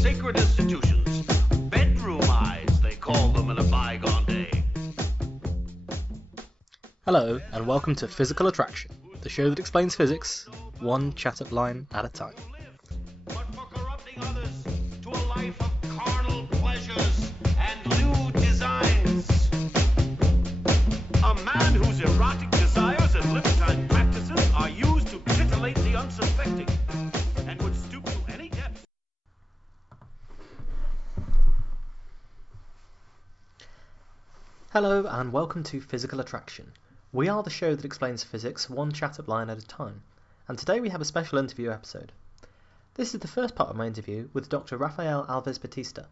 sacred institutions. Bedroom eyes, they call them in a bygone day. Hello, and welcome to Physical Attraction, the show that explains physics, one chat-up line at a time. But for corrupting others to a life of carnal pleasures and lewd designs. A man whose erotic desires and libertine practices are used to titillate the unsuspecting and would stoop to any depth. Hello, and welcome to Physical Attraction. We are the show that explains physics one chat-up line at a time, and today we have a special interview episode. This is the first part of my interview with Dr. Rafael Alves-Batista.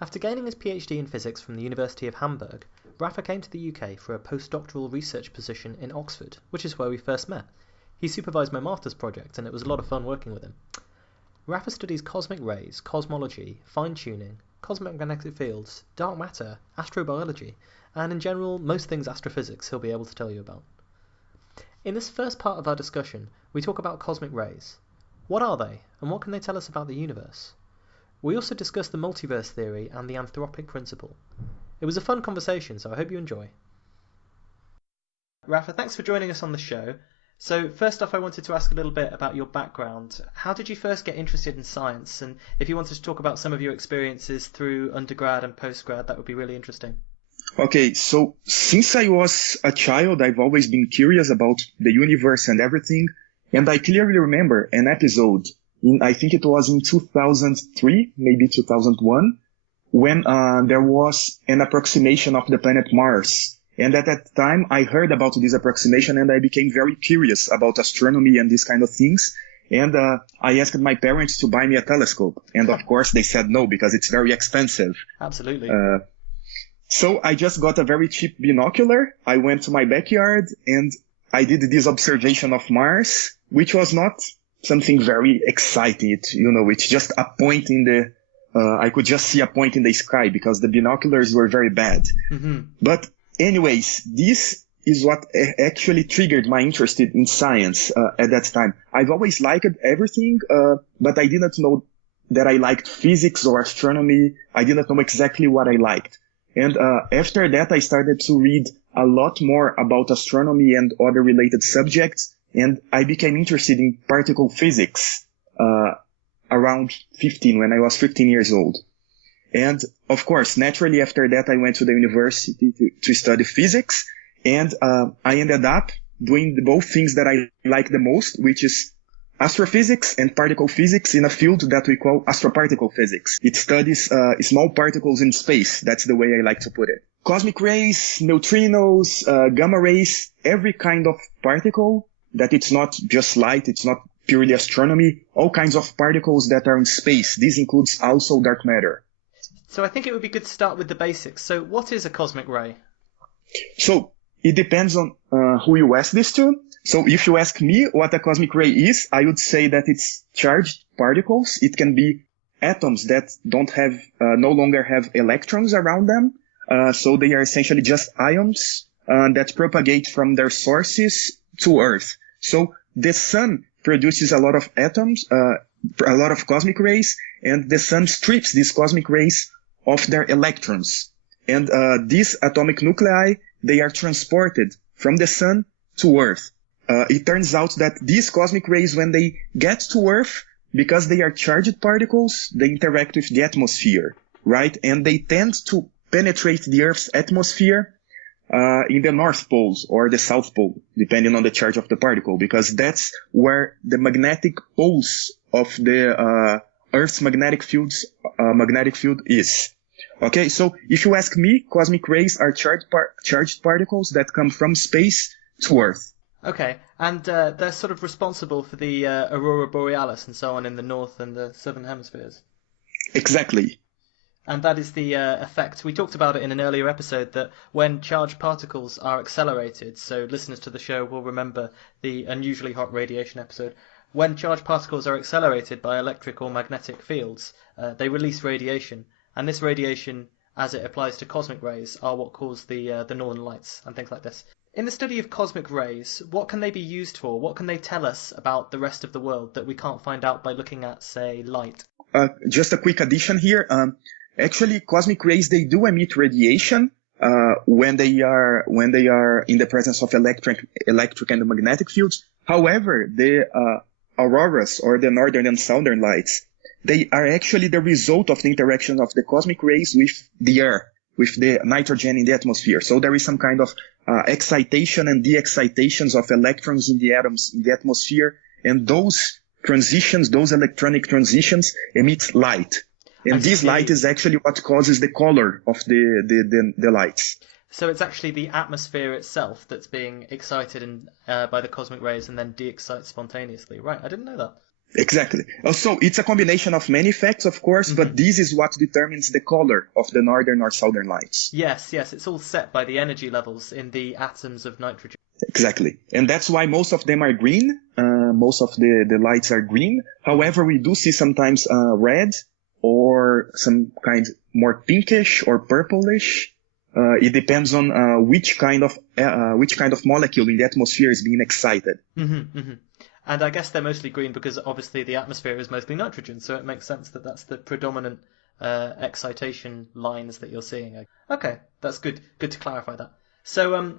After gaining his PhD in physics from the University of Hamburg, Rafa came to the UK for a postdoctoral research position in Oxford, which is where we first met. He supervised my master's project, and it was a lot of fun working with him. Rafa studies cosmic rays, cosmology, fine-tuning, cosmic magnetic fields, dark matter, astrobiology, and in general, most things astrophysics he'll be able to tell you about. In this first part of our discussion, we talk about cosmic rays. What are they, and what can they tell us about the universe? We also discuss the Multiverse Theory and the Entropic Principle. It was a fun conversation, so I hope you enjoy. Rafa, thanks for joining us on the show. So first off, I wanted to ask a little bit about your background. How did you first get interested in science? And if you wanted to talk about some of your experiences through undergrad and postgrad, that would be really interesting. Okay, so since I was a child, I've always been curious about the universe and everything. And I clearly remember an episode, I think it was in 2003, maybe 2001, when there was an approximation of the planet Mars. And at that time, I heard about this approximation and I became very curious about astronomy and these kind of things. And I asked my parents to buy me a telescope. And of course, they said no, because it's very expensive. Absolutely. So I just got a very cheap binocular. I went to my backyard and I did this observation of Mars, which was not something very exciting. It's just a point in the, I could just see a point in the sky because the binoculars were very bad. Mm-hmm. But anyways, this is what actually triggered my interest in science at that time. I've always liked everything, but I didn't know that I liked physics or astronomy. I didn't know exactly what I liked. And after that, I started to read a lot more about astronomy and other related subjects, and I became interested in particle physics around 15, when I was 15 years old. And of course, naturally after that, I went to the university to study physics, and I ended up doing both things that I like the most, which is astrophysics and particle physics in a field that we call astroparticle physics. It studies small particles in space. That's the way I like to put it. Cosmic rays, neutrinos, gamma rays, every kind of particle that it's not just light, it's not purely astronomy, all kinds of particles that are in space. This includes also dark matter. So I think it would be good to start with the basics. So what is a cosmic ray? So it depends on who you ask this to. So if you ask me what a cosmic ray is, I would say that it's charged particles. It can be atoms that don't have, no longer have electrons around them. So they are essentially just ions that propagate from their sources to Earth. So the sun produces a lot of atoms, a lot of cosmic rays, and the sun strips these cosmic rays of their electrons. And these atomic nuclei, they are transported from the sun to Earth. It turns out that these cosmic rays, when they get to Earth, because they are charged particles, they interact with the atmosphere, right? And they tend to penetrate the Earth's atmosphere in the North Pole or the South Pole, depending on the charge of the particle, because that's where the magnetic poles of the Earth's magnetic field is. Okay, so if you ask me, cosmic rays are charged particles that come from space to Earth. Okay, and they're sort of responsible for the aurora borealis and so on in the north and the southern hemispheres. Exactly. And that is the effect. We talked about it in an earlier episode, that when charged particles are accelerated, so listeners to the show will remember the unusually hot radiation episode, when charged particles are accelerated by electric or magnetic fields, they release radiation, and this radiation, as it applies to cosmic rays, are what cause the northern lights and things like this. In the study of cosmic rays, what can they be used for? What can they tell us about the rest of the world that we can't find out by looking at, say, light? just a quick addition here. Actually, cosmic rays, they do emit radiation when they are in the presence of electric and magnetic fields. However, the auroras, or the northern and southern lights, they are actually the result of the interaction of the cosmic rays with the air, with the nitrogen in the atmosphere. So there is some kind of excitation and de-excitations of electrons in the atoms in the atmosphere, and those transitions, those electronic transitions, emit light. And this light is actually what causes the color of the lights. So it's actually the atmosphere itself that's being excited by the cosmic rays and then de-excites spontaneously. Right, I didn't know that. Exactly. So it's a combination of many facts, of course, but this is what determines the color of the northern or southern lights. Yes, it's all set by the energy levels in the atoms of nitrogen. Exactly. And that's why most of them are green. Most of the lights are green. However, we do see sometimes red or some kind more pinkish or purplish. It depends on which kind of molecule in the atmosphere is being excited. And I guess they're mostly green because obviously the atmosphere is mostly nitrogen, so it makes sense that that's the predominant excitation lines that you're seeing. Okay, that's good. Good to clarify that. So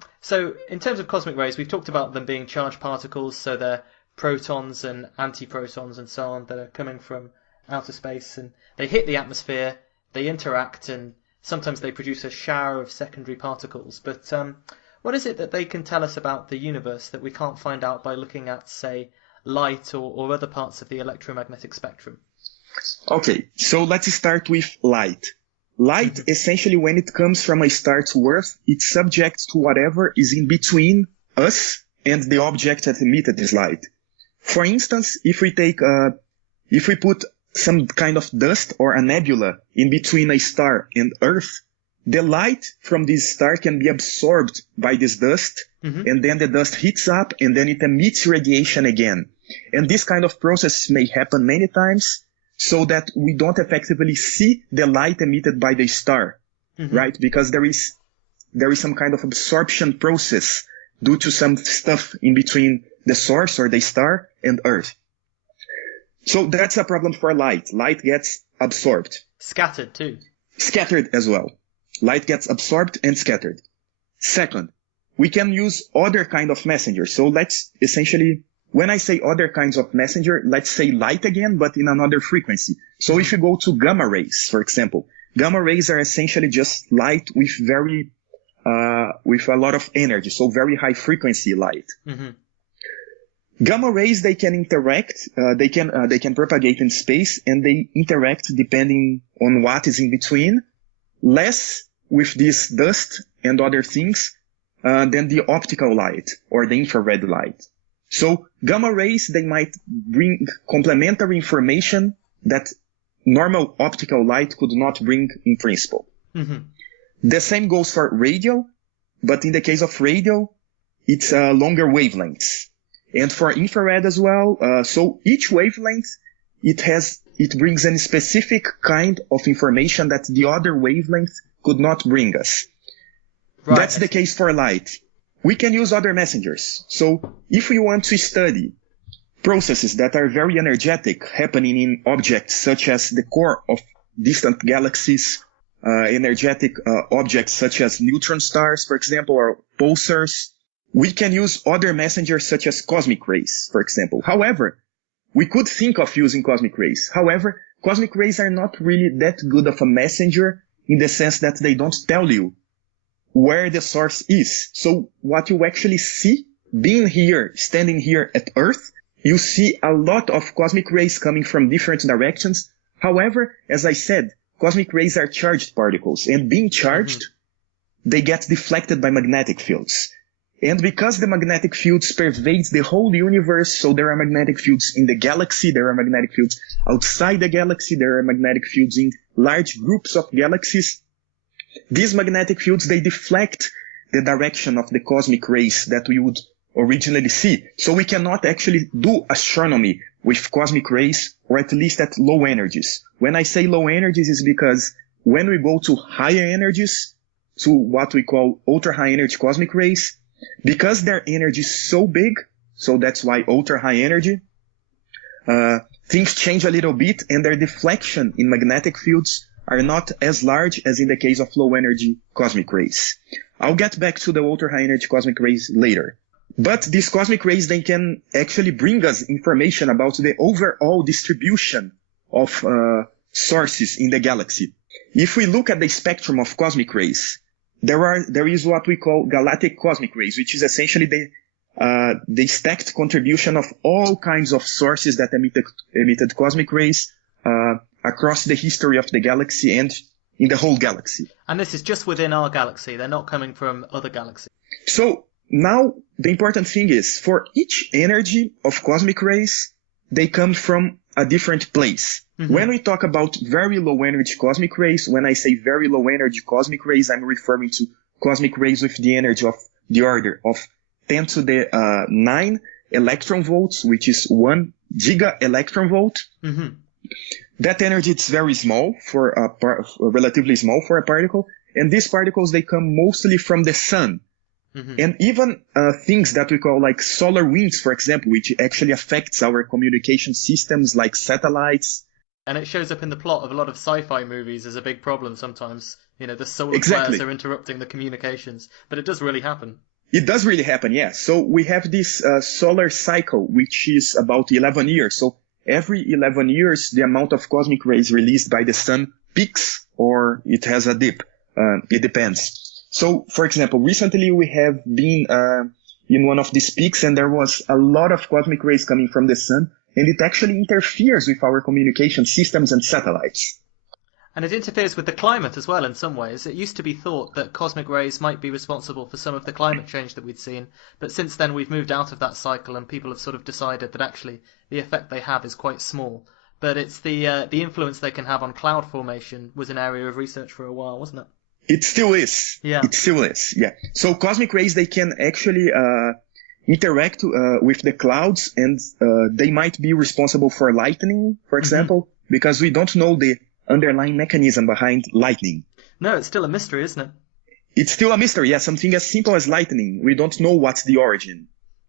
in terms of cosmic rays, we've talked about them being charged particles, so they're protons and antiprotons and so on that are coming from outer space, and they hit the atmosphere, they interact, and sometimes they produce a shower of secondary particles. But what is it that they can tell us about the universe that we can't find out by looking at, say, light or other parts of the electromagnetic spectrum? Okay, so let's start with light. Light, essentially, when it comes from a star to Earth, it's subject to whatever is in between us and the object that emitted this light. For instance, if we put some kind of dust or a nebula in between a star and Earth, the light from this star can be absorbed by this dust, and then the dust heats up, and then it emits radiation again. And this kind of process may happen many times, so that we don't effectively see the light emitted by the star, right? Because there is some kind of absorption process due to some stuff in between the source or the star and Earth. So that's a problem for light. Light gets absorbed. Scattered too. Scattered as well. Light gets absorbed and scattered. Second, we can use other kind of messengers. So let's essentially, when I say other kinds of messenger, let's say light again, but in another frequency. So if you go to gamma rays, for example, gamma rays are essentially just light with with a lot of energy. So very high frequency light. Gamma rays, they can interact, they can propagate in space, and they interact depending on what is in between, less with this dust and other things than the optical light or the infrared light. So gamma rays, they might bring complementary information that normal optical light could not bring in principle. The same goes for radio, but in the case of radio, it's longer wavelengths. And for infrared as well, so each wavelength, it brings a specific kind of information that the other wavelength could not bring us. Right. That's the case for light. We can use other messengers. So if we want to study processes that are very energetic happening in objects such as the core of distant galaxies, energetic objects such as neutron stars, for example, or pulsars, we can use other messengers such as cosmic rays, for example. However, we could think of using cosmic rays. However, cosmic rays are not really that good of a messenger in the sense that they don't tell you where the source is. So what you actually see, being here, standing here at Earth, you see a lot of cosmic rays coming from different directions. However, as I said, cosmic rays are charged particles, and being charged, they get deflected by magnetic fields. And because the magnetic fields pervade the whole universe, so there are magnetic fields in the galaxy, there are magnetic fields outside the galaxy, there are magnetic fields in large groups of galaxies. These magnetic fields, they deflect the direction of the cosmic rays that we would originally see. So we cannot actually do astronomy with cosmic rays, or at least at low energies. When I say low energies, is because when we go to higher energies, to what we call ultra high energy cosmic rays, because their energy is so big, so that's why ultra high energy, things change a little bit and their deflection in magnetic fields are not as large as in the case of low energy cosmic rays. I'll get back to the ultra high energy cosmic rays later. But these cosmic rays, they can actually bring us information about the overall distribution of sources in the galaxy. If we look at the spectrum of cosmic rays, there is what we call galactic cosmic rays, which is essentially the stacked contribution of all kinds of sources that emitted cosmic rays across the history of the galaxy and in the whole galaxy. And this is just within our galaxy. They're not coming from other galaxies. So now the important thing is, for each energy of cosmic rays, they come from a different place. Mm-hmm. When we talk about very low energy cosmic rays, when I say very low energy cosmic rays, I'm referring to cosmic rays with the energy of the order of 10 to the 9 electron volts, which is 1 giga electron volt. Mm-hmm. That energy is very small relatively small for a particle. And these particles, they come mostly from the sun. Mm-hmm. And even things that we call like solar winds, for example, which actually affects our communication systems like satellites. And it shows up in the plot of a lot of sci-fi movies as a big problem sometimes. You know, the solar flares are interrupting the communications. But it does really happen. It does really happen, yes. So we have this solar cycle, which is about 11 years. So every 11 years, the amount of cosmic rays released by the sun peaks or it has a dip. It depends. So, for example, recently we have been in one of these peaks and there was a lot of cosmic rays coming from the sun, and it actually interferes with our communication systems and satellites. And it interferes with the climate as well in some ways. It used to be thought that cosmic rays might be responsible for some of the climate change that we'd seen, but since then we've moved out of that cycle and people have sort of decided that actually the effect they have is quite small. But it's the influence they can have on cloud formation was an area of research for a while, wasn't it? It still is. Yeah. It still is. Yeah. So cosmic rays, they can actually interact with the clouds, and they might be responsible for lightning, for example, because we don't know the underlying mechanism behind lightning. No, it's still a mystery, isn't it? It's still a mystery. Yeah. Something as simple as lightning. We don't know what's the origin.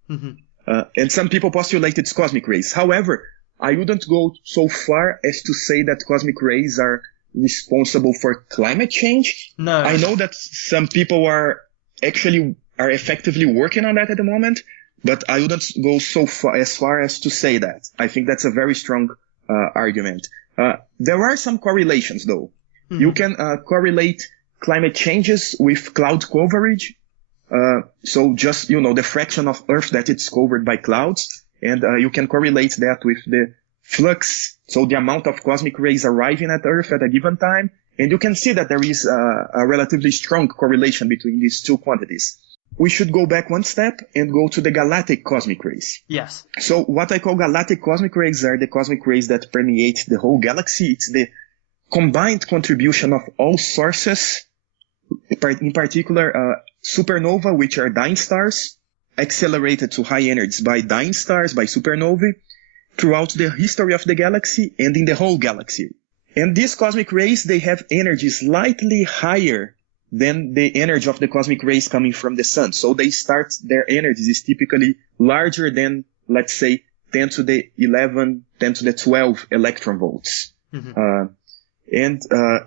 Mm-hmm. And some people postulate it's cosmic rays. However, I wouldn't go so far as to say that cosmic rays are responsible for climate change. No. I know that some people are effectively working on that at the moment, but I wouldn't go so far as to say that. I think that's a very strong argument. There are some correlations though. Mm-hmm. You can correlate climate changes with cloud coverage. So just, the fraction of Earth that it's covered by clouds, and you can correlate that with the flux, so the amount of cosmic rays arriving at Earth at a given time, and you can see that there is a relatively strong correlation between these two quantities. We should go back one step and go to the galactic cosmic rays. Yes. So what I call galactic cosmic rays are the cosmic rays that permeate the whole galaxy. It's the combined contribution of all sources, in particular supernova, which are dying stars, accelerated to high energies by dying stars, by supernovae, throughout the history of the galaxy and in the whole galaxy. And these cosmic rays, they have energy slightly higher than the energy of the cosmic rays coming from the sun. So their energy is typically larger than, let's say, 10 to the 11, 10 to the 12 electron volts. Mm-hmm.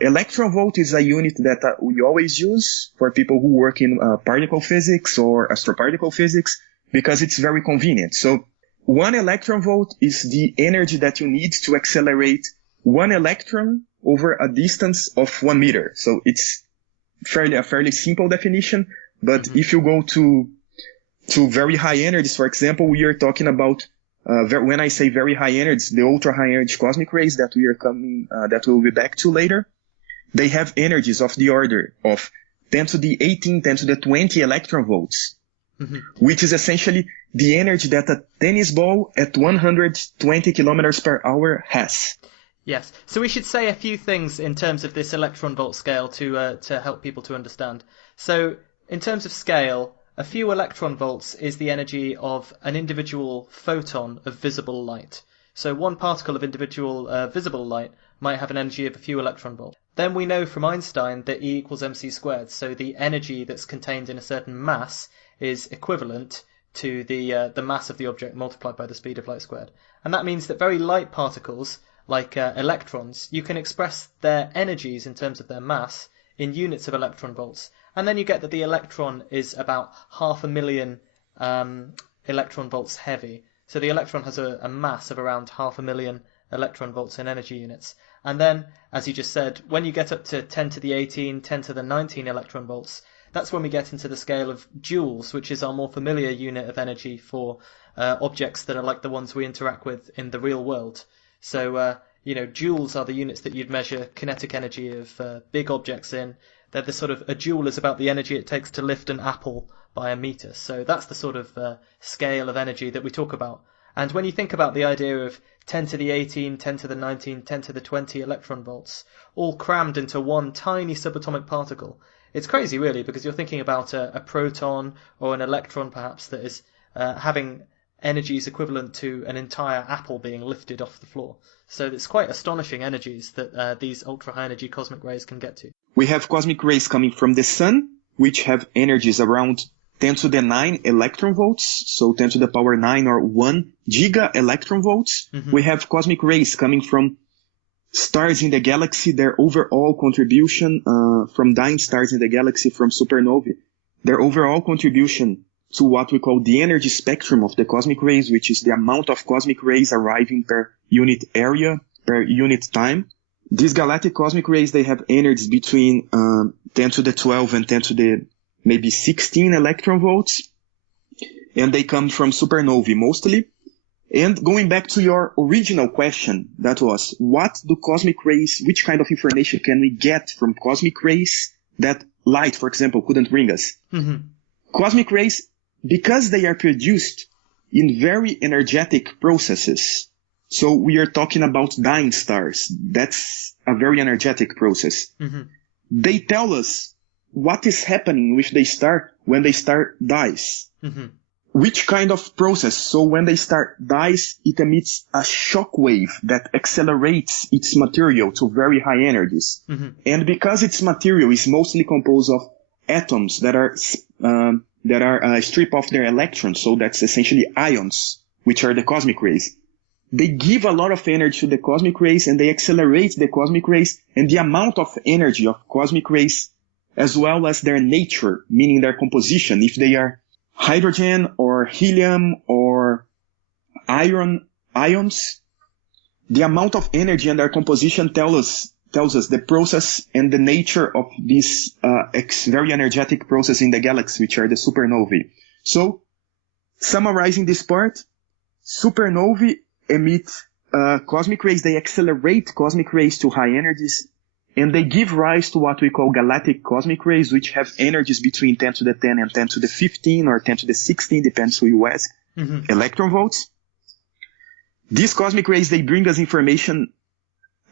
Electron volt is a unit that we always use for people who work in particle physics or astroparticle physics because it's very convenient. So 1 electron volt is the energy that you need to accelerate 1 electron over a distance of 1 meter. So it's a fairly simple definition. But if you go to very high energies, for example, we are talking about, when I say very high energies, the ultra high energy cosmic rays that that we'll be back to later, they have energies of the order of 10 to the 18, 10 to the 20 electron volts, which is essentially the energy that a tennis ball at 120 kilometers per hour has. Yes. So we should say a few things in terms of this electron volt scale to help people to understand. So in terms of scale, a few electron volts is the energy of an individual photon of visible light. So one particle of individual visible light might have an energy of a few electron volts. Then we know from Einstein that E equals mc squared. So the energy that's contained in a certain mass is equivalent to the mass of the object multiplied by the speed of light squared. And that means that very light particles, like electrons, you can express their energies in terms of their mass in units of electron volts. And then you get that the electron is about 500,000 electron volts heavy. So the electron has a mass of around 500,000 electron volts in energy units. And then, as you just said, when you get up to 10 to the 18, 10 to the 19 electron volts, that's when we get into the scale of joules, which is our more familiar unit of energy for objects that are like the ones we interact with in the real world. So, joules are the units that you'd measure kinetic energy of big objects in. They're the sort of, a joule is about the energy it takes to lift an apple by a meter. So that's the sort of scale of energy that we talk about. And when you think about the idea of 10 to the 18, 10 to the 19, 10 to the 20 electron volts, all crammed into one tiny subatomic particle, it's crazy really, because you're thinking about a proton or an electron perhaps that is having energies equivalent to an entire apple being lifted off the floor. So it's quite astonishing energies that these ultra-high energy cosmic rays can get to. We have cosmic rays coming from the sun, which have energies around 10 to the 9 electron volts, so 10 to the power 9 or 1 giga electron volts. Mm-hmm. We have cosmic rays coming from stars in the galaxy, their overall contribution from dying stars in the galaxy, from supernovae, their overall contribution to what we call the energy spectrum of the cosmic rays, which is the amount of cosmic rays arriving per unit area, per unit time. These galactic cosmic rays, they have energies between 10 to the 12 and 10 to the maybe 16 electron volts, and they come from supernovae mostly. And going back to your original question, that was, what do cosmic rays, which kind of information can we get from cosmic rays that light, for example, couldn't bring us? Mm-hmm. Cosmic rays, because they are produced in very energetic processes, so we are talking about dying stars, that's a very energetic process. Mm-hmm. They tell us what is happening with the star when the star dies. Mm-hmm. Which kind of process? So when the star dies, it emits a shock wave that accelerates its material to very high energies. Mm-hmm. And because its material is mostly composed of atoms that are stripped of their electrons, so that's essentially ions, which are the cosmic rays. They give a lot of energy to the cosmic rays, and they accelerate the cosmic rays, and the amount of energy of cosmic rays, as well as their nature, meaning their composition, if they are hydrogen or helium or ions, the amount of energy and their composition tells us the process and the nature of this very energetic process in the galaxy, which are the supernovae. So, summarizing this part, supernovae emit cosmic rays, they accelerate cosmic rays to high energies, and they give rise to what we call galactic cosmic rays, which have energies between 10 to the 10 and 10 to the 15 or 10 to the 16, depends who you ask, electron volts. These cosmic rays, they bring us information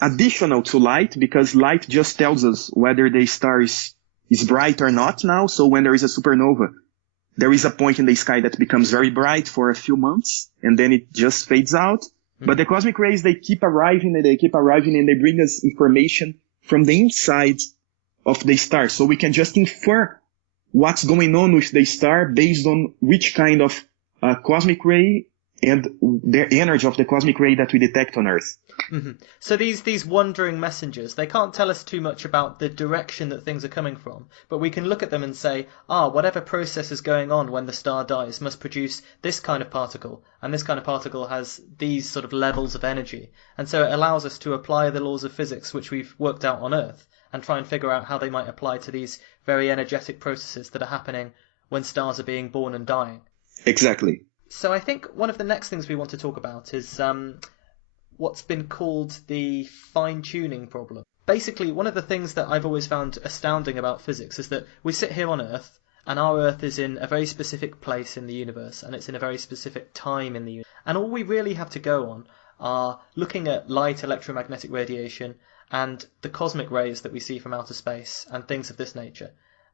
additional to light, because light just tells us whether the star is bright or not now. So when there is a supernova, there is a point in the sky that becomes very bright for a few months, and then it just fades out. But the cosmic rays, they keep arriving, and they bring us information from the inside of the star. So we can just infer what's going on with the star based on which kind of cosmic ray and the energy of the cosmic ray that we detect on Earth. Mm-hmm. So these wandering messengers, they can't tell us too much about the direction that things are coming from, but we can look at them and say, whatever process is going on when the star dies must produce this kind of particle, and this kind of particle has these sort of levels of energy. And so it allows us to apply the laws of physics which we've worked out on Earth and try and figure out how they might apply to these very energetic processes that are happening when stars are being born and dying. Exactly. So I think one of the next things we want to talk about is what's been called the fine-tuning problem. Basically, one of the things that I've always found astounding about physics is that we sit here on Earth, and our Earth is in a very specific place in the universe, and it's in a very specific time in the universe. And all we really have to go on are looking at light electromagnetic radiation and the cosmic rays that we see from outer space and things of this nature.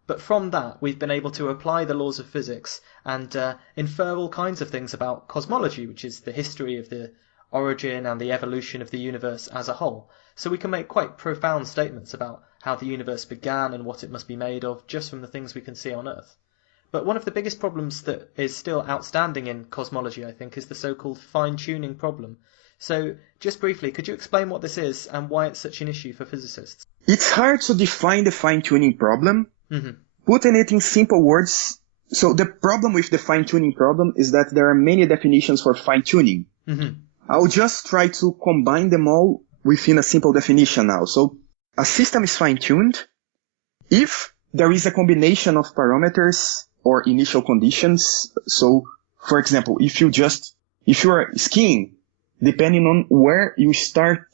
But from that, we've been able to apply the laws of physics and infer all kinds of things about cosmology, which is the history of the origin and the evolution of the universe as a whole. So we can make quite profound statements about how the universe began and what it must be made of just from the things we can see on Earth. But one of the biggest problems that is still outstanding in cosmology, I think, is the so-called fine-tuning problem. So, just briefly, could you explain what this is and why it's such an issue for physicists? It's hard to define the fine-tuning problem. Mm-hmm. Putting it in simple words, so the problem with the fine-tuning problem is that there are many definitions for fine-tuning. Mm-hmm. I'll just try to combine them all within a simple definition now. So a system is fine-tuned if there is a combination of parameters or initial conditions. So, for example, if you are skiing, depending on where you start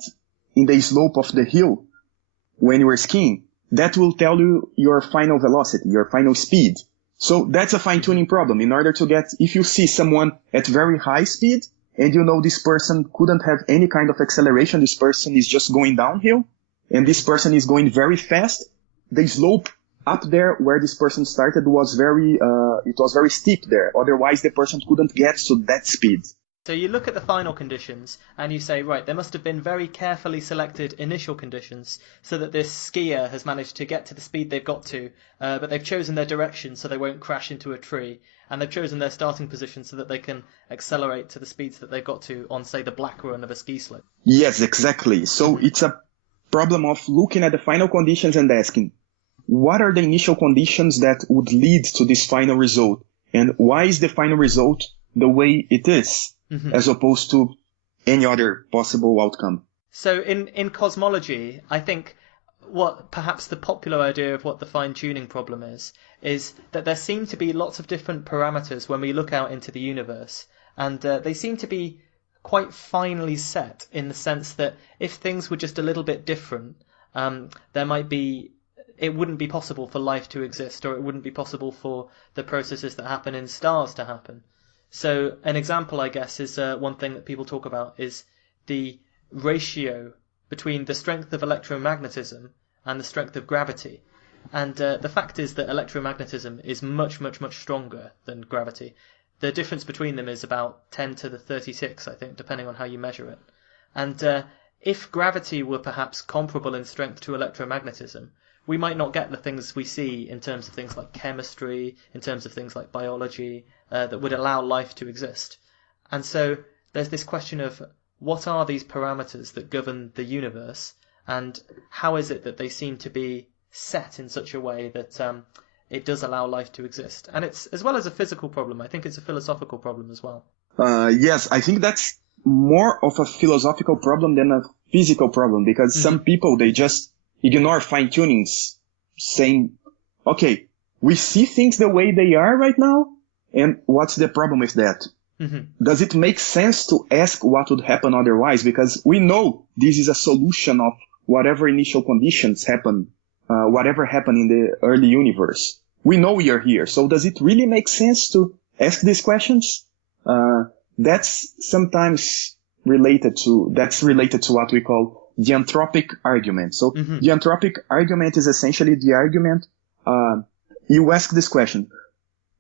in the slope of the hill when you are skiing, that will tell you your final velocity, your final speed. So that's a fine-tuning problem. In order to get, if you see someone at very high speed, and you know this person couldn't have any kind of acceleration, this person is just going downhill, and this person is going very fast, the slope up there where this person started was very steep there. Otherwise, the person couldn't get to that speed. So you look at the final conditions and you say, right, there must have been very carefully selected initial conditions so that this skier has managed to get to the speed they've got to, but they've chosen their direction so they won't crash into a tree, and they've chosen their starting position so that they can accelerate to the speeds that they've got to on, say, the black run of a ski slope. Yes, exactly. So it's a problem of looking at the final conditions and asking, what are the initial conditions that would lead to this final result? And why is the final result the way it is? Mm-hmm. As opposed to any other possible outcome. So in cosmology, I think what perhaps the popular idea of what the fine-tuning problem is that there seem to be lots of different parameters when we look out into the universe, and they seem to be quite finely set in the sense that if things were just a little bit different, it wouldn't be possible for life to exist, or it wouldn't be possible for the processes that happen in stars to happen. So an example, I guess, is one thing that people talk about is the ratio between the strength of electromagnetism and the strength of gravity. And the fact is that electromagnetism is much, much, much stronger than gravity. The difference between them is about 10 to the 36, I think, depending on how you measure it. And if gravity were perhaps comparable in strength to electromagnetism, we might not get the things we see in terms of things like chemistry, in terms of things like biology, that would allow life to exist. And so there's this question of what are these parameters that govern the universe, and how is it that they seem to be set in such a way that it does allow life to exist? And it's, as well as a physical problem, I think it's a philosophical problem as well. Yes, I think that's more of a philosophical problem than a physical problem, because some people, they just ignore fine-tunings, saying, okay, we see things the way they are right now, and what's the problem with that? Mm-hmm. Does it make sense to ask what would happen otherwise? Because we know this is a solution of whatever initial conditions happen, whatever happened in the early universe. We know we are here. So does it really make sense to ask these questions? That's sometimes related to what we call the entropic argument. So the entropic argument is essentially the argument, you ask this question: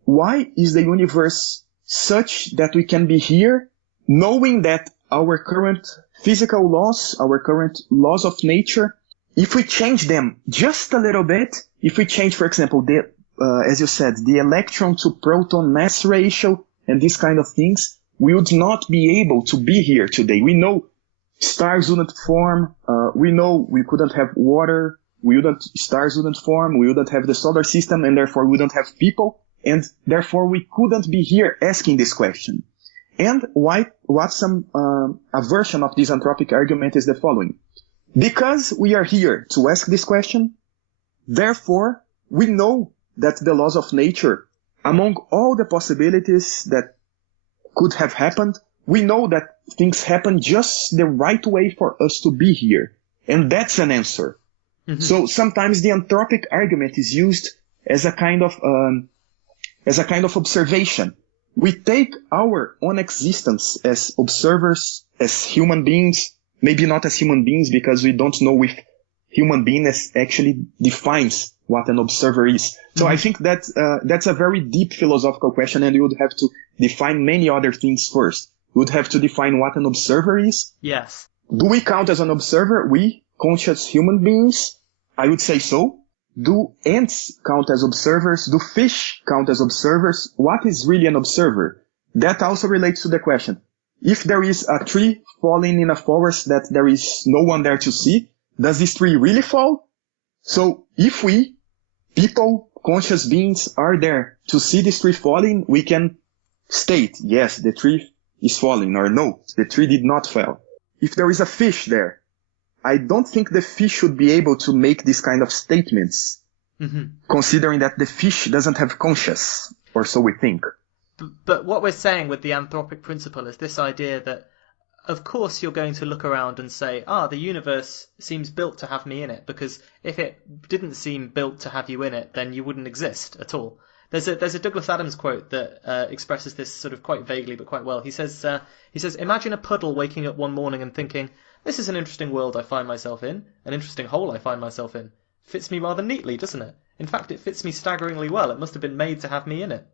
why is the universe such that we can be here, knowing that our current physical laws, our current laws of nature, if we change them just a little bit, if we change, for example, as you said, the electron to proton mass ratio and these kind of things, we would not be able to be here today. We know stars wouldn't form. We know we couldn't have water. Stars wouldn't form. We wouldn't have the solar system, and therefore we wouldn't have people. And therefore we couldn't be here asking this question. And a version of this entropic argument is the following: because we are here to ask this question, therefore we know that the laws of nature, among all the possibilities that could have happened, we know that things happen just the right way for us to be here. And that's an answer. Mm-hmm. So sometimes the entropic argument is used as a kind of observation. We take our own existence as observers, as human beings, maybe not as human beings, because we don't know if human being actually defines what an observer is. So I think that that's a very deep philosophical question, and you would have to define many other things first. You would have to define what an observer is. Yes. Do we count as an observer? We, conscious human beings? I would say so. do ants count as observers? Do fish count as observers? What is really an observer? That also relates to the question. If there is a tree falling in a forest that there is no one there to see, does this tree really fall? So if we, people, conscious beings, are there to see this tree falling, we can state, yes, the tree is falling, or no, the tree did not fall. If there is a fish there, I don't think the fish should be able to make these kind of statements, considering that the fish doesn't have conscious, or so we think. But what we're saying with the anthropic principle is this idea that, of course, you're going to look around and say, the universe seems built to have me in it, because if it didn't seem built to have you in it, then you wouldn't exist at all. There's a Douglas Adams quote that expresses this sort of quite vaguely but quite well. He says, imagine a puddle waking up one morning and thinking, this is an interesting world I find myself in, an interesting hole I find myself in. Fits me rather neatly, doesn't it? In fact, it fits me staggeringly well. It must have been made to have me in it.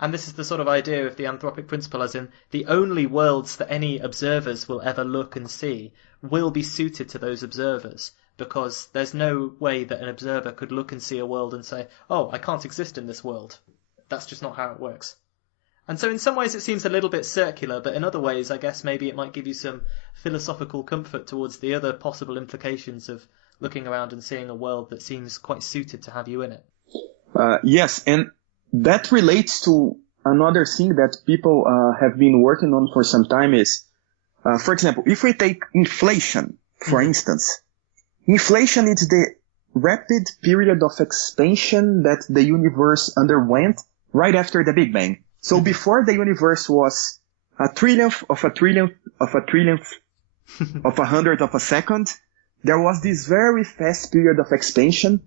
And this is the sort of idea of the anthropic principle, as in the only worlds that any observers will ever look and see will be suited to those observers, because there's no way that an observer could look and see a world and say, I can't exist in this world. That's just not how it works. And so in some ways it seems a little bit circular, but in other ways I guess maybe it might give you some philosophical comfort towards the other possible implications of looking around and seeing a world that seems quite suited to have you in it. Yes, and that relates to another thing that people have been working on for some time is, for example, if we take inflation, for instance, inflation is the rapid period of expansion that the universe underwent right after the Big Bang. So before the universe was a trillionth of a trillionth of a trillionth of a hundredth of a second, there was this very fast period of expansion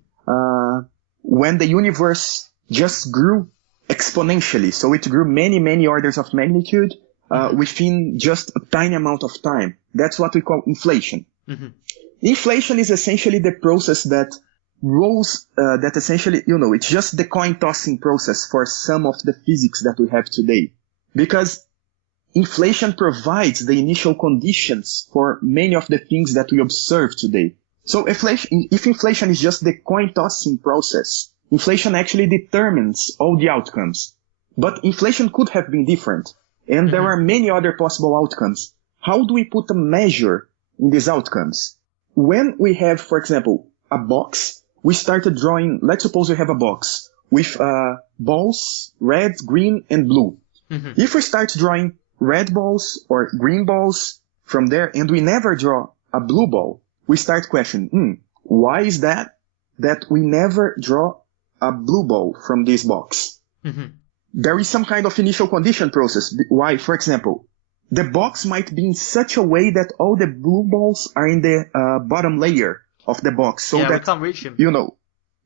when the universe just grew exponentially. So it grew many, many orders of magnitude within just a tiny amount of time. That's what we call inflation. Inflation is essentially the process that rolls, that essentially, it's just the coin tossing process for some of the physics that we have today. Because inflation provides the initial conditions for many of the things that we observe today. So if inflation is just the coin tossing process, inflation actually determines all the outcomes. But inflation could have been different. And there are many other possible outcomes. How do we put a measure in these outcomes? When we have, for example, a box, we started drawing, let's suppose we have a box with balls, red, green, and blue. If we start drawing red balls or green balls from there and we never draw a blue ball, we start questioning, why is that we never draw a blue ball from this box? There is some kind of initial condition process. Why, for example, the box might be in such a way that all the blue balls are in the bottom layer of the box. So that we can't reach them.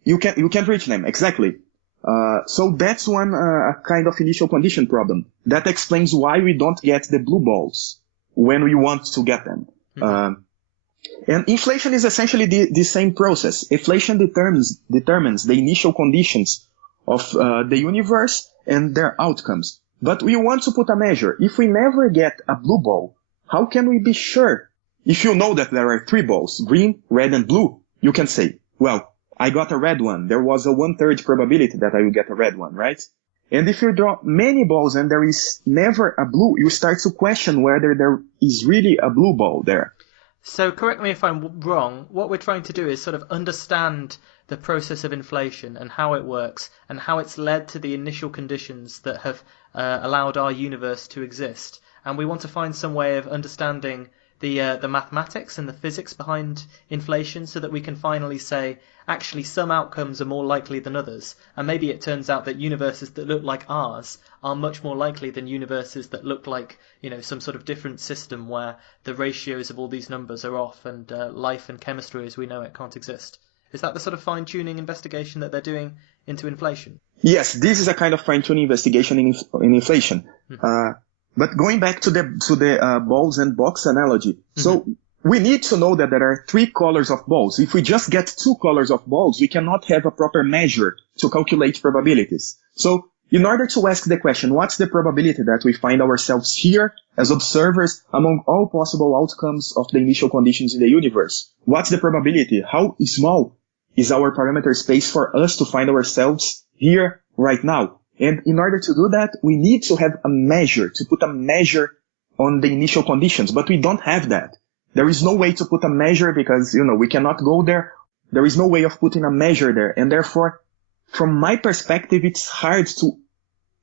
You can't reach them. Exactly. So that's one kind of initial condition problem. That explains why we don't get the blue balls when we want to get them. And inflation is essentially the same process. Inflation determines the initial conditions of the universe and their outcomes. But we want to put a measure. If we never get a blue ball, how can we be sure? If you know that there are 3 balls, green, red, and blue, you can say, well, I got a red one. There was a 1/3 probability that I will get a red one, right? And if you draw many balls and there is never a blue, you start to question whether there is really a blue ball there. So correct me if I'm wrong, what we're trying to do is sort of understand the process of inflation and how it works and how it's led to the initial conditions that have allowed our universe to exist. And we want to find some way of understanding the mathematics and the physics behind inflation so that we can finally say, actually, some outcomes are more likely than others. And maybe it turns out that universes that look like ours are much more likely than universes that look like, some sort of different system where the ratios of all these numbers are off and life and chemistry as we know it can't exist. Is that the sort of fine-tuning investigation that they're doing into inflation? Yes, this is a kind of fine-tuning investigation in inflation. But going back to the balls and box analogy, so we need to know that there are 3 colors of balls. If we just get 2 colors of balls, we cannot have a proper measure to calculate probabilities. So in order to ask the question, what's the probability that we find ourselves here as observers among all possible outcomes of the initial conditions in the universe? What's the probability? How small is our parameter space for us to find ourselves here right now. And in order to do that, we need to have a measure, to put a measure on the initial conditions, but we don't have that. There is no way to put a measure because, we cannot go there. There is no way of putting a measure there. And therefore, from my perspective, it's hard to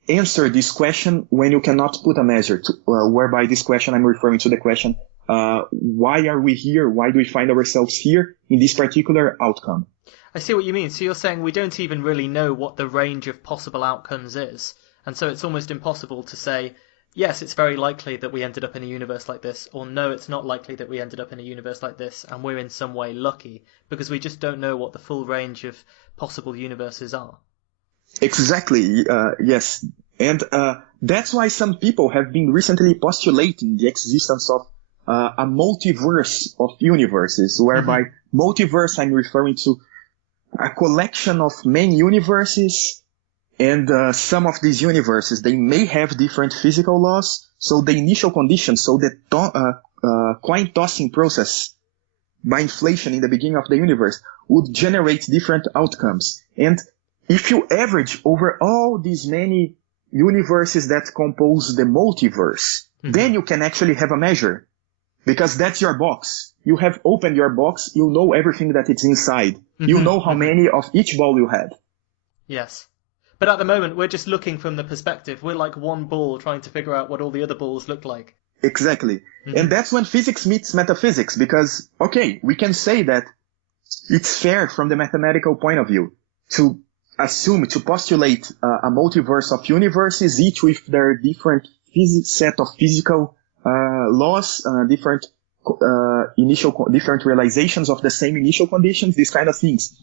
answer this question when you cannot put a measure, whereby this question I'm referring to the question, why are we here? Why do we find ourselves here in this particular outcome? I see what you mean. So you're saying we don't even really know what the range of possible outcomes is. And so it's almost impossible to say, yes, it's very likely that we ended up in a universe like this, or no, it's not likely that we ended up in a universe like this, and we're in some way lucky, because we just don't know what the full range of possible universes are. Exactly, yes. And that's why some people have been recently postulating the existence of a multiverse of universes, whereby multiverse I'm referring to a collection of many universes, and some of these universes, they may have different physical laws, so the initial conditions, so the coin tossing process by inflation in the beginning of the universe would generate different outcomes. And if you average over all these many universes that compose the multiverse, then you can actually have a measure, because that's your box. You have opened your box, you know everything that it's inside. You know how many of each ball you had. Yes. But at the moment, we're just looking from the perspective. We're like one ball trying to figure out what all the other balls look like. Exactly. And that's when physics meets metaphysics, because, okay, we can say that it's fair from the mathematical point of view to assume, to postulate a multiverse of universes, each with their different set of physical laws, different different realizations of the same initial conditions, these kind of things.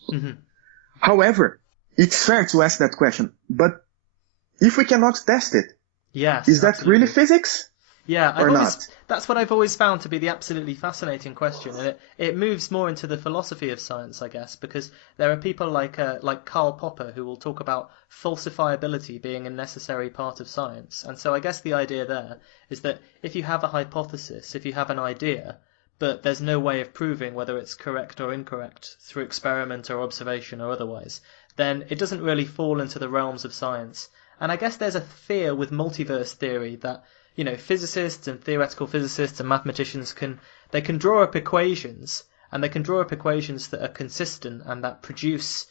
However, it's fair to ask that question, but if we cannot test it, is that really physics? Yeah, or not? That's what I've always found to be the absolutely fascinating question, and it moves more into the philosophy of science, I guess, because there are people like Karl Popper who will talk about falsifiability being a necessary part of science. And so I guess the idea there is that if you have a hypothesis, if you have an idea, but there's no way of proving whether it's correct or incorrect through experiment or observation or otherwise, then it doesn't really fall into the realms of science. And I guess there's a fear with multiverse theory that physicists and theoretical physicists and mathematicians can draw up equations, and they can draw up equations that are consistent and that produce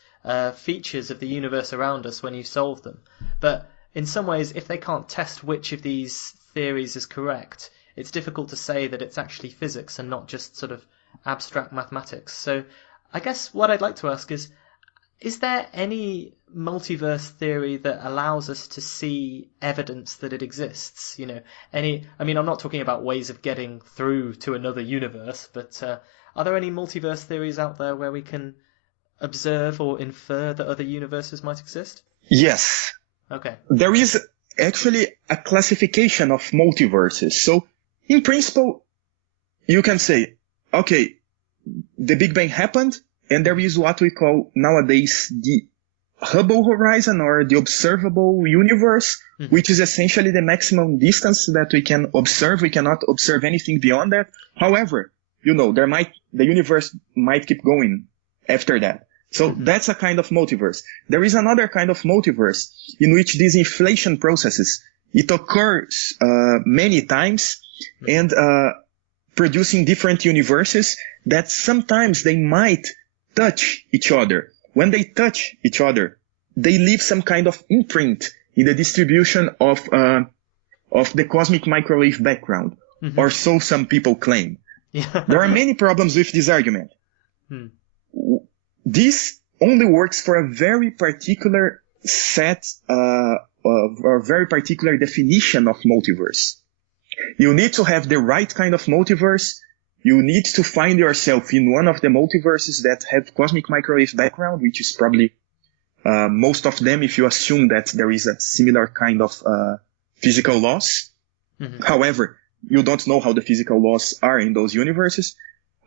features of the universe around us when you solve them. But in some ways, if they can't test which of these theories is correct, it's difficult to say that it's actually physics and not just sort of abstract mathematics. So I guess what I'd like to ask is there any multiverse theory that allows us to see evidence that it exists? I'm not talking about ways of getting through to another universe, but are there any multiverse theories out there where we can observe or infer that other universes might exist? Yes. Okay. There is actually a classification of multiverses. So, in principle, you can say, okay, the Big Bang happened, and there is what we call nowadays the Hubble horizon, or the observable universe, which is essentially the maximum distance that we can observe. We cannot observe anything beyond that. However, the universe might keep going after that. So that's a kind of multiverse. There is another kind of multiverse in which these inflation processes, it occurs many times, and producing different universes that sometimes they might touch each other. When they touch each other, they leave some kind of imprint in the distribution of the cosmic microwave background, or so some people claim. Yeah. There are many problems with this argument. This only works for a very particular set or very particular definition of multiverse. You need to have the right kind of multiverse. You need to find yourself in one of the multiverses that have cosmic microwave background, which is probably most of them, if you assume that there is a similar kind of physical laws. However, you don't know how the physical laws are in those universes.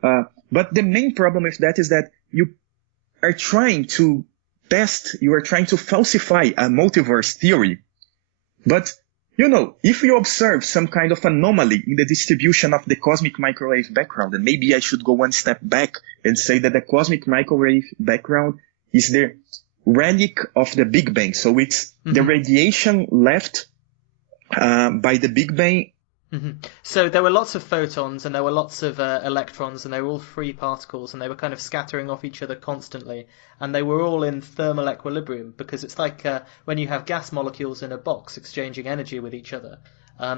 But the main problem with that is that you are trying to falsify a multiverse theory. But, if you observe some kind of anomaly in the distribution of the cosmic microwave background, and maybe I should go one step back and say that the cosmic microwave background is the relic of the Big Bang. So it's the radiation left by the Big Bang. So there were lots of photons and there were lots of electrons, and they were all free particles, and they were kind of scattering off each other constantly, and they were all in thermal equilibrium, because it's like when you have gas molecules in a box exchanging energy with each other,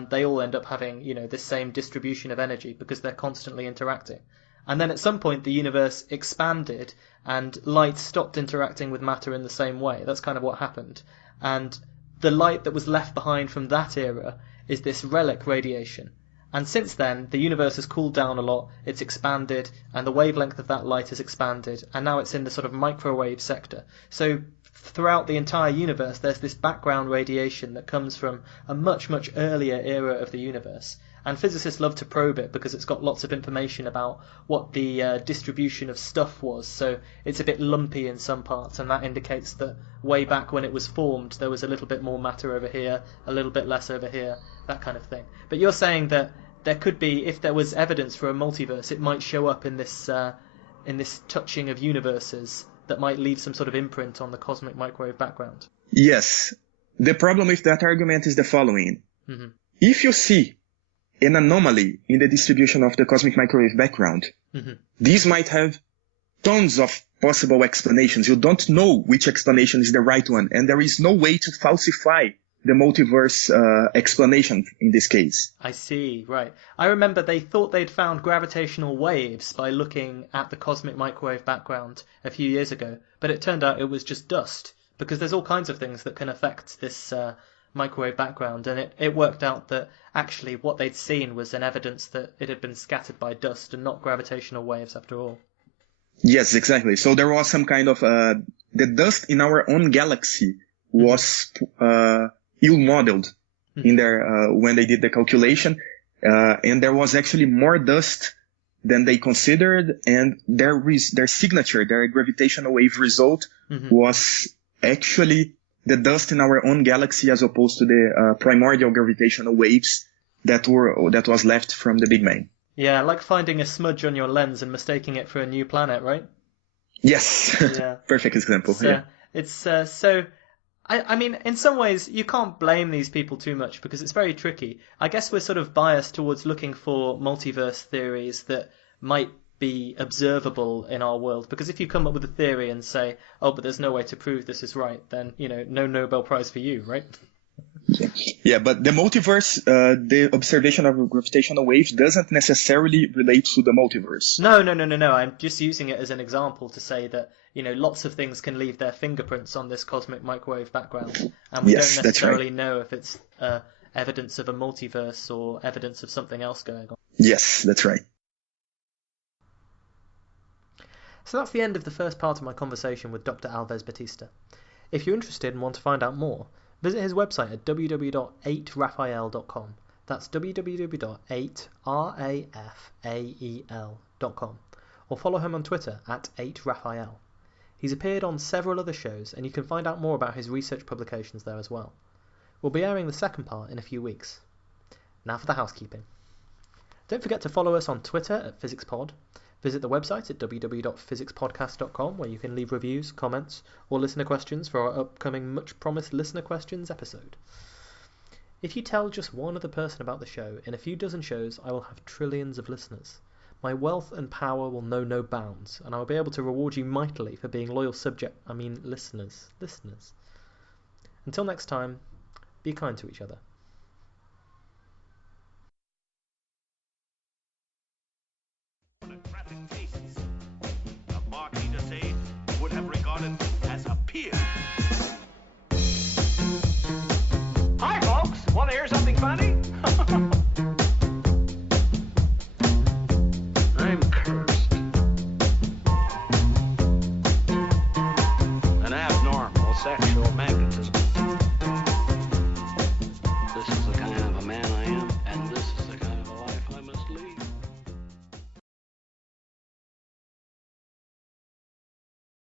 they all end up having this same distribution of energy because they're constantly interacting. And then at some point the universe expanded and light stopped interacting with matter in the same way. That's kind of what happened. And the light that was left behind from that era is this relic radiation. And since then, the universe has cooled down a lot, it's expanded, and the wavelength of that light has expanded, and now it's in the sort of microwave sector. So throughout the entire universe, there's this background radiation that comes from a much, much earlier era of the universe. And physicists love to probe it because it's got lots of information about what the distribution of stuff was. So it's a bit lumpy in some parts, and that indicates that way back when it was formed, there was a little bit more matter over here, a little bit less over here, that kind of thing. But you're saying that there could be, if there was evidence for a multiverse, it might show up in this touching of universes that might leave some sort of imprint on the cosmic microwave background. Yes. The problem with that argument is the following. If you see an anomaly in the distribution of the cosmic microwave background, these might have tons of possible explanations. You don't know which explanation is the right one, and there is no way to falsify the multiverse explanation in this case. I see, right. I remember they thought they'd found gravitational waves by looking at the cosmic microwave background a few years ago, but it turned out it was just dust, because there's all kinds of things that can affect this microwave background, and it worked out that actually what they'd seen was an evidence that it had been scattered by dust and not gravitational waves after all. Yes, exactly. So there was some kind of the dust in our own galaxy was ill-modeled in there when they did the calculation, and there was actually more dust than they considered, and their signature, their gravitational wave result was actually the dust in our own galaxy as opposed to the primordial gravitational waves that was left from the Big Bang. Yeah, like finding a smudge on your lens and mistaking it for a new planet, right? Yes. Yeah. Perfect example. It's so I mean, in some ways, you can't blame these people too much because it's very tricky. I guess we're sort of biased towards looking for multiverse theories that might be observable in our world. Because if you come up with a theory and say, oh, but there's no way to prove this is right, then, no Nobel Prize for you, right? Yeah, but the multiverse, the observation of gravitational waves doesn't necessarily relate to the multiverse. No. I'm just using it as an example to say that, lots of things can leave their fingerprints on this cosmic microwave background. And we don't necessarily know if it's evidence of a multiverse or evidence of something else going on. Yes, that's right. So that's the end of the first part of my conversation with Dr. Alves-Batista. If you're interested and want to find out more, visit his website at www.8rafael.com. That's www.8rafael.com. Or follow him on Twitter at 8rafael. He's appeared on several other shows, and you can find out more about his research publications there as well. We'll be airing the second part in a few weeks. Now for the housekeeping. Don't forget to follow us on Twitter at PhysicsPod. Visit the website at www.physicspodcast.com, where you can leave reviews, comments, or listener questions for our upcoming much-promised Listener Questions episode. If you tell just one other person about the show, in a few dozen shows I will have trillions of listeners. My wealth and power will know no bounds, and I will be able to reward you mightily for being loyal listeners. Until next time, be kind to each other. Tastes. A Marquis de Sade would have regarded as a peer.